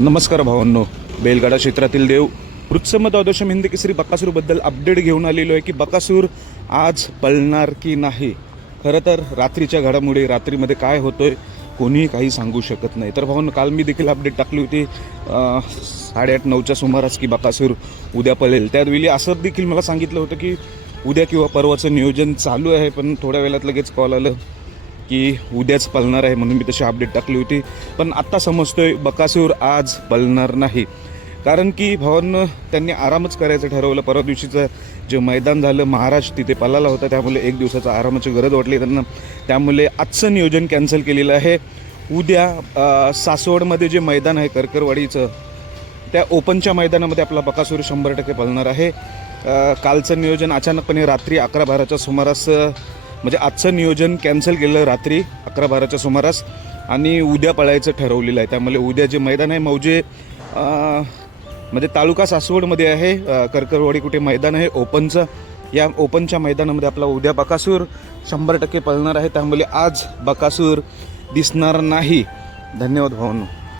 नमस्कार भावांनो. बेलगाडा क्षेत्रातील देव वृत्सम द्वादशम हिंदी केसरी बकासूरबद्दल अपडेट घेऊन आलेलो आहे की बकासूर आज पळणार की नाही? खरं तर रात्रीच्या घडामोडी रात्रीमध्ये काय होतोय कोणीही काही सांगू शकत नाही. तर भावांनो काल मी देखील अपडेट टाकली होती साडेआठ नऊच्या सुमारास की बकासूर उद्या पळेल. त्यावेळी असं देखील मला सांगितलं होतं की उद्या किंवा परवाचं नियोजन चालू आहे पण थोड्या वेळात लगेच कॉल आलं. की उद्याच पळणार आहे म्हणून मी तशी अपडेट टाकली होती. पण आत्ता समजतोय बकासूर आज पळणार नाही. कारण की भवन त्यांनी आरामच करायचं ठरवलं. परवा दिवशीचं जे मैदान झालं महाराज तिथे पळाला होता. त्यामुळे एक दिवसाचा आरामाची गरज वाटली त्यांना. त्यामुळे आजचं नियोजन कॅन्सल केलेलं आहे. उद्या सासवडमध्ये जे मैदान आहे करकरवाडीचं त्या ओपनच्या मैदानामध्ये आपला बकासूर शंभर टक्के पळणार आहे. कालचं नियोजन अचानकपणे रात्री अकरा बाराच्या सुमारास म्हणजे आजचं नियोजन कॅन्सल केलं रात्री अकरा बाराच्या सुमारास आणि उद्या पळायचं ठरवलेलं आहे. त्यामुळे उद्या जे मैदान आहे मौजे म्हणजे तालुका सासवडमध्ये आहे कर्करवाडी कुठे मैदान आहे ओपनचं या ओपनच्या मैदानामध्ये आपला उद्या बकासूर शंभर टक्के पळणार आहे. त्यामुळे आज बकासूर दिसणार नाही. धन्यवाद भावांनो.